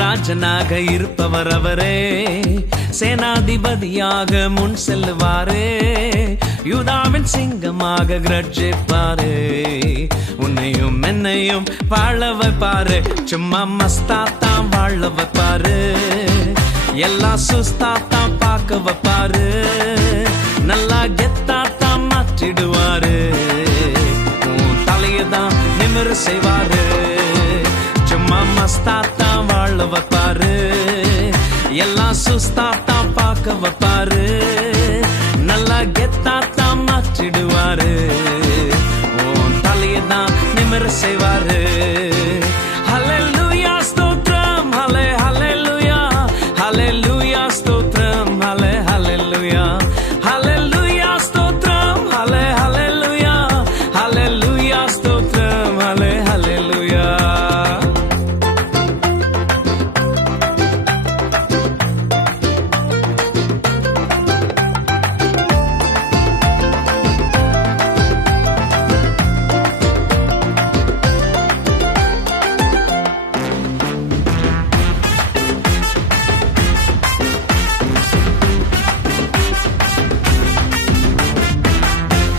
ராஜனாக இருப்பவர் அவரே, சேனாதிபதியாக முன் செல்லுவாரே, யூதாவின் சிங்கமாக கிரட்சிப்பாரே, உன்னையும் என்னையும் வாழ வைப்பாரு, சும்மா மஸ்தாத்தான் வாழ வைப்பாரு, எல்லாம் சுஸ்தாத்தான் பார்க்க வைப்பாரு, நல்லா கெத்தாத்தான் மாற்றிடுவாரு, உன் தலையதான் நிமிர செய்வாரு, சும்மா மஸ்தாத்தான் வாழ வைப்பாரு, எல்லாம் சுஸ்தாத்தான் பார்க்க வைப்பாரு, நல்லா கெத்தாத்தான் மாற்றிடுவாரு, உன் தலையதான் நிமிர செய்வாரு. ஹல்லேலூயா ஸ்தோத்திரம், ஹல்லே ஹல்லேலூயா, ஹல்லேலூயா ஸ்தோத்திரம், ஹல்லே ஹல்லேலூயா, ஹல்லேலூயா ஸ்தோத்திரம், ஹல்லே ஹல்லேலூயா, ஹல்லேலூயா ஸ்தோத்திரம், ஹல்லே ஹல்லேலூயா.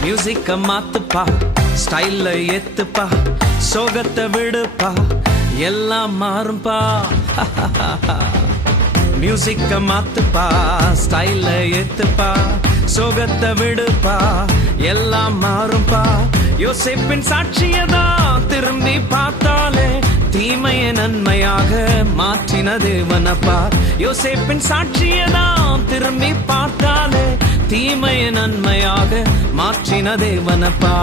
மியூசிக்க மாத்துப்பா, ஸ்டைல்ல ஏத்துப்பா, சோகத்தை விடுப்பா, எல்லாம் மாறும்பா. மியூசிக்க மாத்துப்பா, ஸ்டைல்ல ஏத்துப்பா, சோகத்தை விடுப்பா, எல்லாம் மாறும்பா. யோசேப்பின் சாட்சியதான் திரும்பி பார்த்தாலே தீமையை நன்மையாக மாற்றின தேவனப்பா. யோசேப்பின் சாட்சியதான் திரும்பி பார்த்தாலே தீமையை நன்மையாக மாற்றின தேவனப்பா.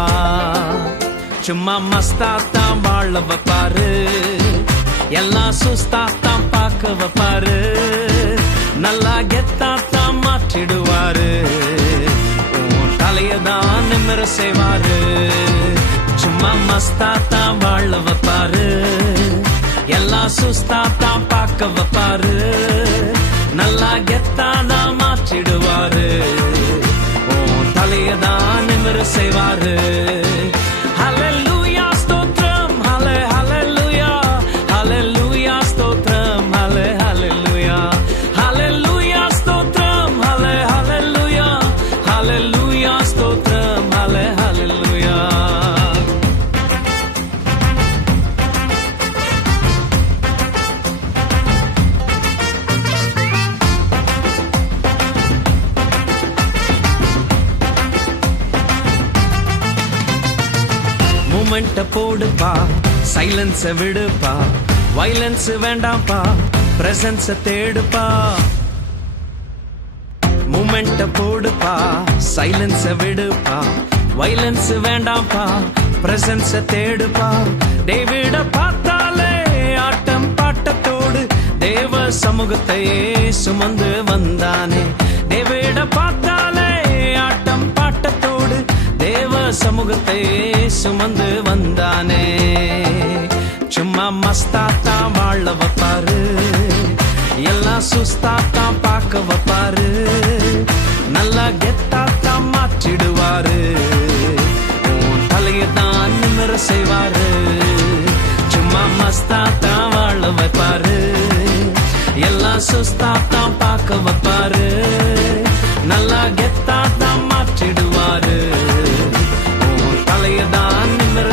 சும்மா மஸ்தாத்தான் வாழ வைப்பாரு, எல்லாம் சுஸ்தாத்தான் பார்க்க வைப்பாரு, நல்லா கெத்தாத்தான் மாற்றிடுவாரு, உன் தலையதான் நிமிர செய்வாரு. சும்மா மஸ்தாத்தான் வாழ வைப்பாரு, எல்லாம் சுஸ்தாத்தான் பார்க்க வைப்பாரு, நல்லா கெத்தாதான் மாற்றிடுவாரு, உன் தலையதான் நிமிர செய்வாரு. ஹல்லேலூயா ஸ்தோத்திரம், ஹல்லே ஹல்லேலூயா, ஹல்லேலூயா ஸ்தோத்திரம், ஹல்லே ஹல்லேலூயா, ஹல்லேலூயா ஸ்தோத்திரம், ஹல்லே ஹல்லேலூயா, ஹல்லேலூயா ஸ்தோத்திரம், ஹல்லே ஹல்லேலூயா. மூமெண்ட போடுப்பா, சைலன்ஸ விடுப்பா, வைலன்ஸ் வேண்டாம்ப்பா, பிரசன்ஸ தேடுப்பா. மூமெண்ட போடுப்பா, சைலன்ஸ விடுப்பா, வைலன்ஸ் வேண்டாம்ப்பா, பிரசன்ஸ தேடுப்பா. டேவிட பார்த்தாலே ஆட்டம் பாட்டத்தோடு தேவ சமூகத்தையே சுமந்து வந்தானே. டேவிட பார்த்தாலே ஆட்டம் பாட்டத்தோடு தேவ சமூகத்தையே சுமந்து வந்தானே. சும்மா மஸ்தாத்தான் வாழ வைப்பாரு, எல்லாம் சுஸ்தாத்தான் பார்க்க வைப்பாரு, நல்லா கெத்தாத்தான் மாற்றிடுவாரு, உன் தலையதான் நிமிர செய்வாரு. சும்மா மஸ்தாத்தான் வாழ வைப்பாரு, எல்லாம் சுஸ்தாத்தான் பார்க்க வைப்பாரு, நல்லா கெத்தாத்தான் மாற்றிடுவாரு, உன் தலையதான் நிமிர